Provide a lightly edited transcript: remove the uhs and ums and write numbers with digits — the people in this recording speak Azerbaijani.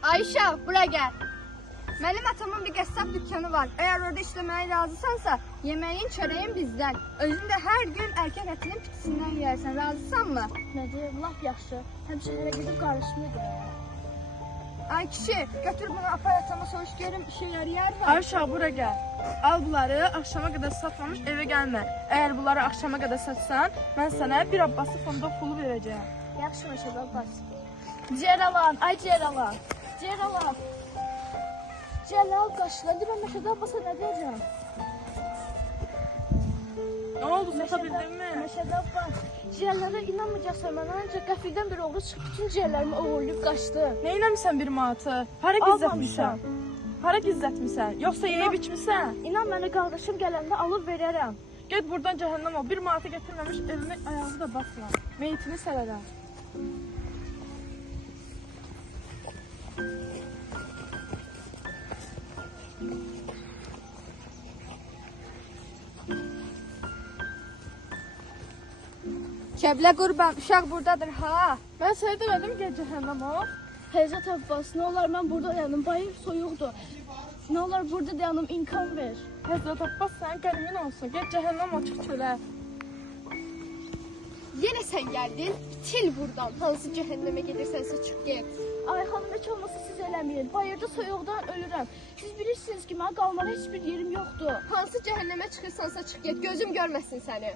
Ayşə, bura gəl. Mənim atamın bir qəssab dükkanı var. Əgər orada işləməyə razısansa, yeməyin, çörəyin bizdən. Özün də hər gün erkək ətinin pitisindən yeyərsən. Razısanmı? Nə deyim, laf yaxşı. Həmişə hələ gedib qarışmıydı. Ay kişi, götür bunu apar atama soruş görüm işe yarayar mı? Ayşə, bura gəl. Al bunları, axşama qədər satmamış evə gəlmə. Əgər bunları axşama qədər satsan, mən sənə bir abbası fondaq pulu verəcəyəm. Yaxşı Məşəd Abbas. Ceyralan, ay Ceyralan. Ceyralan. Cəlal qaşına deyirəm Məşəd Abbasa nə deyəcəm? Nə oldu, sata bildinmi? Məşəd Abbas, ciyərlərə inanmayacaqsan, mən ancaq qəfildən bir oğru çıxıb bütün ciyərlərimi oğurlayıb qaçdı. Nə eləmisən bir manatı? Hara gizlətmisən? Hara gizlətmisən? Yoxsa yeyib içmisən? İnan mənə qardaşım gələndə alıb verərəm. Get buradan cəhənnəm ol. Bir manatı gətirməmiş evimi ayağını da basma. Meyitini sərərəm. Kəblə qurban, uşaq buradadır ha. Mən sənə demədim ki, cəhənnəm ol. Həzrət Abbas, nə olar mən burada dayanım, bayır soyuqdur. Nə olar burada dayanım, imkan ver. Həzrət Abbas sənin qərimin olsun. Get cəhənnəm ol, çıx çölə. Yenə sən gəldin, bitil buradan. Hansı cəhənnəmə gedirsənsə çıx get. Ay xanım, heç olmasa siz eləməyin. Bayırda soyuqdan ölürəm. Siz bilirsiniz ki, mənə qalmağa heç bir yerim yoxdur. Hansı cəhənnəmə çıxırsansa çıx get, gözüm görməsin səni.